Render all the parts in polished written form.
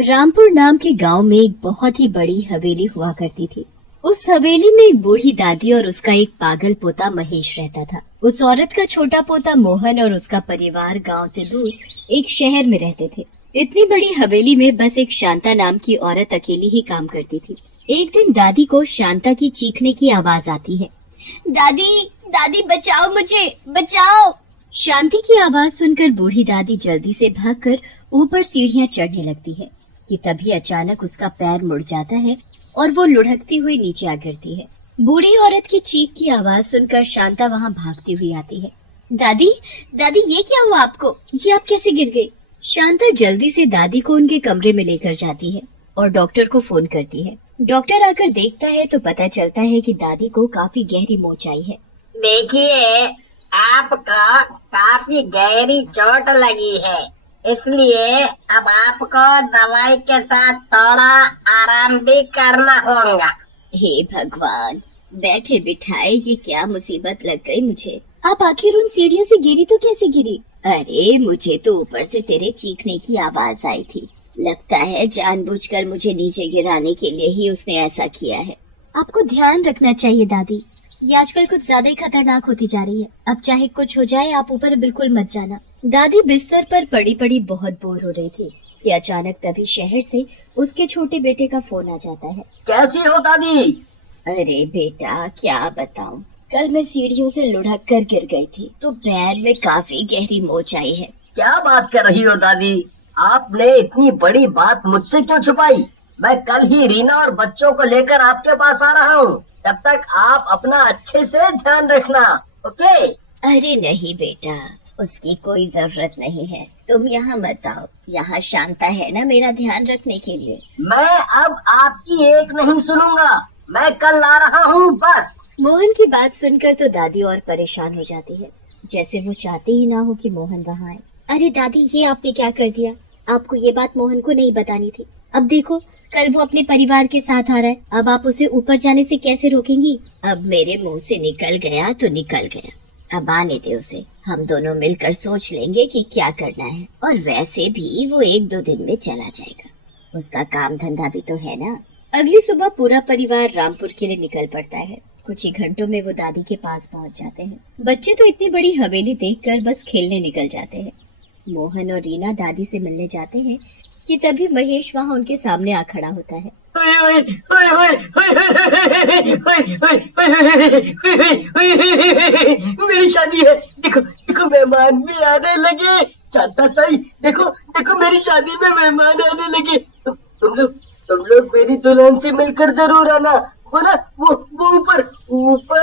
रामपुर नाम के गांव में एक बहुत ही बड़ी हवेली हुआ करती थी। उस हवेली में एक बूढ़ी दादी और उसका एक पागल पोता महेश रहता था। उस औरत का छोटा पोता मोहन और उसका परिवार गांव से दूर एक शहर में रहते थे। इतनी बड़ी हवेली में बस एक शांता नाम की औरत अकेली ही काम करती थी। एक दिन दादी को शांता की चीखने की आवाज आती है। दादी, दादी बचाओ मुझे, बचाओ। शांति की आवाज सुनकर बूढ़ी दादी जल्दी से भागकर ऊपर सीढ़ियां चढ़ने लगती है कि तभी अचानक उसका पैर मुड़ जाता है और वो लुढ़कती हुई नीचे आ गिरती है। बूढ़ी औरत की चीख की आवाज सुनकर शांता वहां भागती हुई आती है। दादी, दादी ये क्या हुआ आपको? ये आप कैसे गिर गई? शांता जल्दी से दादी को उनके कमरे में लेकर जाती है और डॉक्टर को फोन करती है। डॉक्टर आकर देखता है तो पता चलता है कि दादी को काफी गहरी मोच आई है। देखिए, आपको काफी गहरी चोट लगी है, इसलिए अब आपको दवाई के साथ थोड़ा आराम भी करना होगा। हे भगवान, बैठे बिठाए ये क्या मुसीबत लग गई मुझे। आप आखिर उन सीढ़ियों से गिरी तो कैसे गिरी? अरे मुझे तो ऊपर से तेरे चीखने की आवाज आई थी। लगता है जानबूझकर मुझे नीचे गिराने के लिए ही उसने ऐसा किया है। आपको ध्यान रखना चाहिए दादी, ये आजकल कुछ ज्यादा ही खतरनाक होती जा रही है। अब चाहे कुछ हो जाए आप ऊपर बिल्कुल मत जाना। दादी बिस्तर पर पड़ी पड़ी बहुत बोर हो रही थी कि अचानक तभी शहर से उसके छोटे बेटे का फोन आ जाता है। कैसी हो दादी? अरे बेटा क्या बताऊं, कल मैं सीढ़ियों से लुढ़क कर गिर गई थी तो पैर में काफी गहरी मोच आई है। क्या बात कर रही हो दादी? आपने इतनी बड़ी बात मुझसे क्यों छुपाई? मैं कल ही रीना और बच्चों को लेकर आपके पास आ रहा हूँ। तब तक आप अपना अच्छे से ध्यान रखना, ओके? अरे नहीं बेटा, उसकी कोई जरूरत नहीं है। तुम यहाँ मत आओ, यहाँ शांता है ना मेरा ध्यान रखने के लिए। मैं अब आपकी एक नहीं सुनूंगा, मैं कल आ रहा हूँ बस। मोहन की बात सुनकर तो दादी और परेशान हो जाती है, जैसे वो चाहते ही ना हो कि मोहन वहाँ आए। अरे दादी, ये आपने क्या कर दिया? आपको ये बात मोहन को नहीं बतानी थी। अब देखो, कल वो अपने परिवार के साथ आ रहा है, अब आप उसे ऊपर जाने से कैसे रोकेंगी? अब मेरे मुंह से निकल गया तो निकल गया, अब आने दे उसे। हम दोनों मिलकर सोच लेंगे कि क्या करना है। और वैसे भी वो 1-2 दिन में चला जाएगा, उसका काम धंधा भी तो है ना। अगली सुबह पूरा परिवार रामपुर के लिए निकल पड़ता है। कुछ ही घंटों में वो दादी के पास पहुंच जाते हैं। बच्चे तो इतनी बड़ी हवेली देखकर बस खेलने निकल जाते हैं। मोहन और रीना दादी से मिलने जाते हैं कि तभी महेश वहाँ उनके सामने आ खड़ा होता है। मेरी शादी है, देखो देखो मेहमान भी आने लगे। चाहता ताई, देखो देखो मेरी शादी में मेहमान आने लगे। तुम लोग मेरी दुल्हन से मिलकर जरूर आना। वो ना वो ऊपर ऊपर।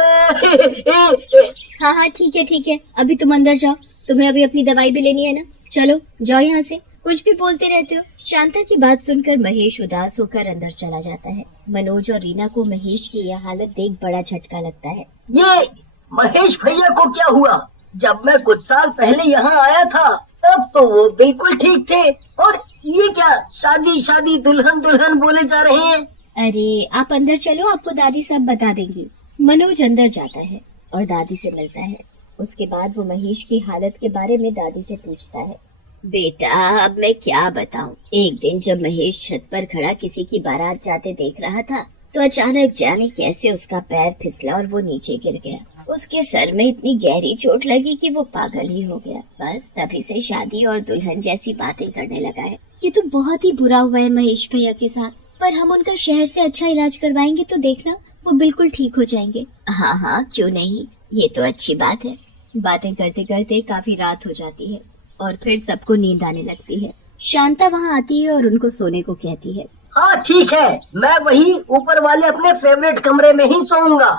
हाँ हाँ ठीक है, अभी तुम अंदर जाओ, तुम्हें अभी अपनी दवाई भी लेनी है ना। चलो जाओ यहाँ से, कुछ भी बोलते रहते हो। शांता की बात सुनकर महेश उदास होकर अंदर चला जाता है। मनोज और रीना को महेश की यह हालत देख बड़ा झटका लगता है। ये महेश भैया को क्या हुआ? जब मैं कुछ साल पहले यहाँ आया था तब तो वो बिल्कुल ठीक थे, और ये क्या शादी शादी दुल्हन दुल्हन बोले जा रहे हैं? अरे आप अंदर चलो, आपको दादी सब बता देंगी। मनोज अंदर जाता है और दादी से मिलता है। उसके बाद वो महेश की हालत के बारे में दादी से पूछता है। बेटा अब मैं क्या बताऊं, एक दिन जब महेश छत पर खड़ा किसी की बारात जाते देख रहा था तो अचानक जाने कैसे उसका पैर फिसला और वो नीचे गिर गया। उसके सर में इतनी गहरी चोट लगी कि वो पागल ही हो गया। बस तभी से शादी और दुल्हन जैसी बातें करने लगा है। ये तो बहुत ही बुरा हुआ है महेश भैया के साथ, पर हम उनका शहर से अच्छा इलाज करवाएंगे तो देखना वो बिल्कुल ठीक हो जाएंगे। हाँ हाँ क्यों नहीं, ये तो अच्छी बात है। बातें करते करते काफी रात हो जाती है और फिर सबको नींद आने लगती है। शांता वहाँ आती है और उनको सोने को कहती है। हाँ ठीक है, मैं वही ऊपर वाले अपने फेवरेट कमरे में ही सोऊंगा।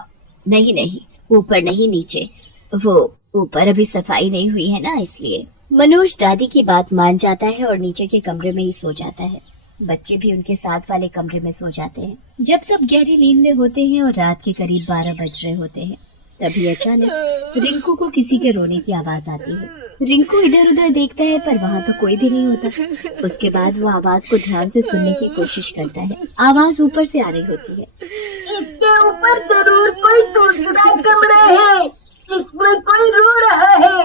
नहीं नहीं, ऊपर नहीं नीचे, वो ऊपर अभी सफाई नहीं हुई है ना इसलिए। मनोज दादी की बात मान जाता है और नीचे के कमरे में ही सो जाता है। बच्चे भी उनके साथ वाले कमरे में सो जाते हैं। जब सब गहरी नींद में होते हैं और रात के करीब 12 बज रहे होते हैं तभी अचानक रिंकू को किसी के रोने की आवाज आती है। रिंकू इधर उधर देखता है पर वहाँ तो कोई भी नहीं होता। उसके बाद वो आवाज को ध्यान से सुनने की कोशिश करता है। आवाज ऊपर से आ रही होती है। इसके ऊपर जरूर कोई दूसरा कमरा है जिसमें कोई रो रहा है।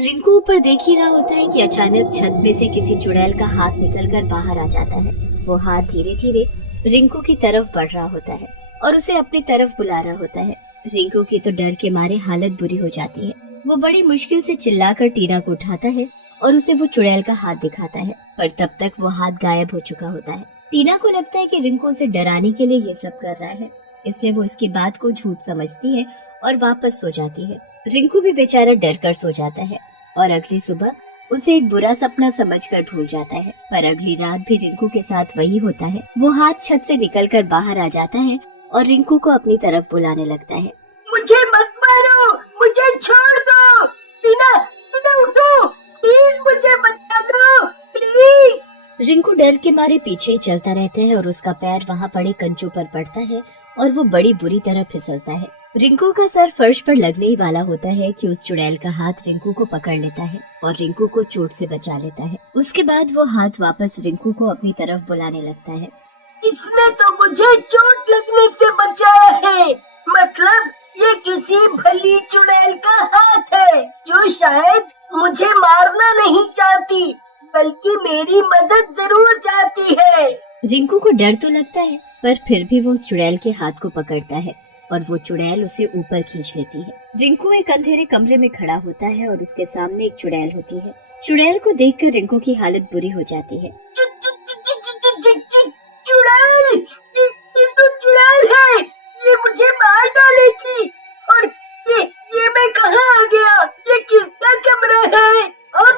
रिंकू ऊपर देख ही रहा होता है कि अचानक छत में से किसी चुड़ैल का हाथ निकलकर बाहर आ जाता है। वो हाथ धीरे धीरे रिंकू की तरफ बढ़ रहा होता है और उसे अपनी तरफ बुला रहा होता है। रिंकू की तो डर के मारे हालत बुरी हो जाती है। वो बड़ी मुश्किल से चिल्लाकर टीना को उठाता है और उसे वो चुड़ैल का हाथ दिखाता है, पर तब तक वो हाथ गायब हो चुका होता है। टीना को लगता है कि रिंकू उसे डराने के लिए ये सब कर रहा है, इसलिए वो इसकी बात को झूठ समझती है और वापस सो जाती है। रिंकू भी बेचारा डर कर सो जाता है और अगली सुबह उसे एक बुरा सपना समझकर भूल जाता है। पर अगली रात भी रिंकू के साथ वही होता है। वो हाथ छत से निकलकर बाहर आ जाता है और रिंकू को अपनी तरफ बुलाने लगता है। मुझे मत मारो, मुझे छोड़ दो। टीना, टीना उठो, प्लीज मुझे बचा लो, प्लीज। रिंकू डर के मारे पीछे ही चलता रहता है और उसका पैर वहाँ पड़े कंचों पर पड़ता है और वो बड़ी बुरी तरह फिसलता है। रिंकू का सर फर्श पर लगने ही वाला होता है कि उस चुड़ैल का हाथ रिंकू को पकड़ लेता है और रिंकू को चोट से बचा लेता है। उसके बाद वो हाथ वापस रिंकू को अपनी तरफ बुलाने लगता है। इसने तो मुझे चोट लगने से बचाया है, मतलब ये किसी भली चुड़ैल का हाथ है जो शायद मुझे मारना नहीं चाहती बल्कि मेरी मदद जरूर चाहती है। रिंकू को डर तो लगता है, पर फिर भी वो उस चुड़ैल के हाथ को पकड़ता है और वो चुड़ैल उसे ऊपर खींच लेती है। रिंकू एक अंधेरे कमरे में खड़ा होता है और उसके सामने एक चुड़ैल होती है। चुड़ैल को देखकर रिंकू की हालत बुरी हो जाती है। चुड़ैल, ये तो चुड़ैल है, ये मुझे मार डालेगी। और ये मैं कहाँ आ गया? ये किसका कमरा है? और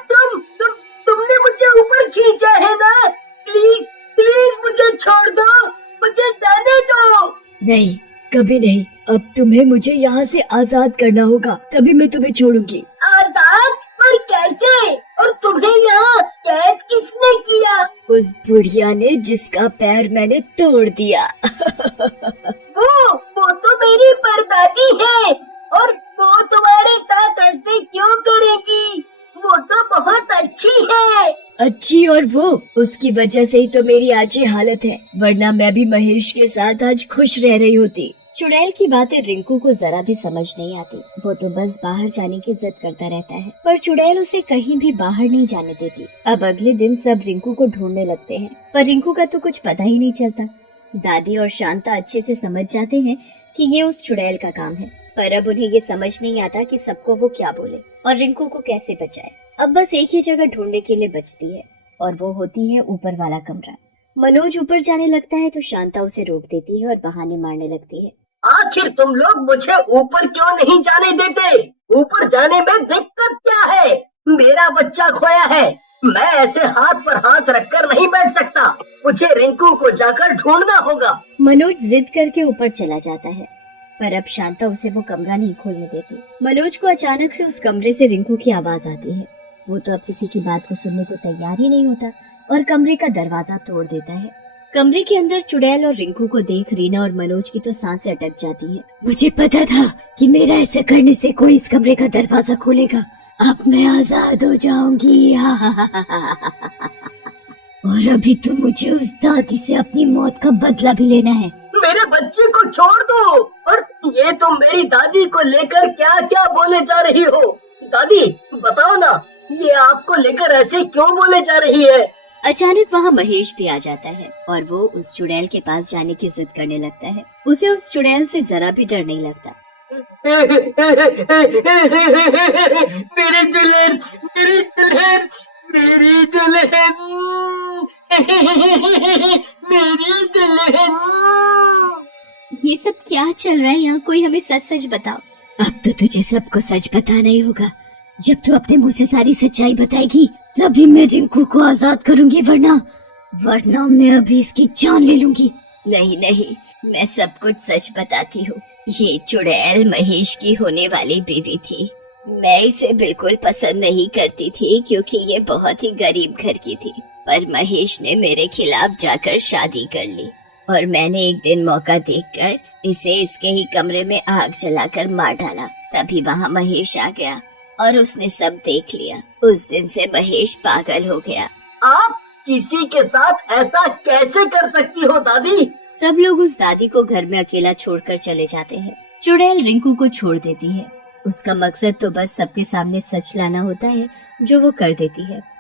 तुमने मुझे ऊपर खींचा है ना? प्लीज प्लीज मुझे छोड़ दो, मुझे जाने दो। नहीं, कभी नहीं। अब तुम्हें मुझे यहाँ से आजाद करना होगा, तभी मैं तुम्हें छोड़ूंगी। आजाद? पर कैसे? और तुम्हें यहाँ कैद किसने किया? उस बुढ़िया ने जिसका पैर मैंने तोड़ दिया। वो तो मेरी परदादी है और वो तुम्हारे साथ ऐसे क्यों करेगी? वो तो बहुत अच्छी है। अच्छी? और वो उसकी वजह से ही तो मेरी आज ये हालत है, वरना मैं भी महेश के साथ आज खुश रह रही होती। चुड़ैल की बातें रिंकू को जरा भी समझ नहीं आती। वो तो बस बाहर जाने की जिद करता रहता है, पर चुड़ैल उसे कहीं भी बाहर नहीं जाने देती। अब अगले दिन सब रिंकू को ढूंढने लगते हैं, पर रिंकू का तो कुछ पता ही नहीं चलता। दादी और शांता अच्छे से समझ जाते हैं कि ये उस चुड़ैल का काम है, पर अब उन्हें ये समझ नहीं आता कि सबको वो क्या बोले और रिंकू को कैसे बचाए। अब बस एक ही जगह ढूंढने के लिए बचती है और वो होती है ऊपर वाला कमरा। मनोज ऊपर जाने लगता है तो शांता उसे रोक देती है और बहाने मारने लगती है। आखिर तुम लोग मुझे ऊपर क्यों नहीं जाने देते? ऊपर जाने में दिक्कत क्या है? मेरा बच्चा खोया है, मैं ऐसे हाथ पर हाथ रखकर नहीं बैठ सकता। मुझे रिंकू को जाकर ढूंढना होगा। मनोज जिद करके ऊपर चला जाता है, पर अब शांता उसे वो कमरा नहीं खोलने देती। मनोज को अचानक से उस कमरे से रिंकू की आवाज आती है। वो तो अब किसी की बात को सुनने को तैयार ही नहीं होता और कमरे का दरवाजा तोड़ देता है। कमरे के अंदर चुड़ैल और रिंकू को देख रीना और मनोज की तो सांसें अटक जाती हैं। मुझे पता था कि मेरा ऐसा करने से कोई इस कमरे का दरवाजा खोलेगा। अब मैं आजाद हो जाऊंगी। और अभी तो मुझे उस दादी से अपनी मौत का बदला भी लेना है। मेरे बच्चे को छोड़ दो। और ये तुम मेरी दादी को लेकर क्या क्या बोले जा रही हो? दादी बताओ ना, ये आपको लेकर ऐसे क्यों बोले जा रही है? अचानक वहाँ महेश भी आ जाता है और वो उस चुड़ैल के पास जाने की जिद करने लगता है। उसे उस चुड़ैल से जरा भी डर नहीं लगता। मेरी दुल्हन, मेरी दुल्हन, मेरी दुल्हन, मेरी दुल्हन। ये सब क्या चल रहा है यहाँ? कोई हमें सच सच बताओ। अब तो तुझे सबको सच बताना ही होगा। जब तू अपने मुंह से सारी सच्चाई बताएगी तभी मैं रिंकू को आजाद करूंगी, वरना मैं अभी इसकी जान ले लूंगी। नहीं नहीं, मैं सब कुछ सच बताती हूँ। ये चुड़ैल महेश की होने वाली बीवी थी। मैं इसे बिल्कुल पसंद नहीं करती थी क्योंकि ये बहुत ही गरीब घर की थी, पर महेश ने मेरे खिलाफ जाकर शादी कर ली और मैंने एक दिन मौका देखकर इसे इसके ही कमरे में आग जलाकर मार डाला। तभी वहाँ महेश आ गया और उसने सब देख लिया। उस दिन से महेश पागल हो गया। आप किसी के साथ ऐसा कैसे कर सकती हो दादी? सब लोग उस दादी को घर में अकेला छोड़कर चले जाते हैं। चुड़ैल रिंकू को छोड़ देती है उसका मकसद तो बस सबके सामने सच लाना होता है, जो वो कर देती है।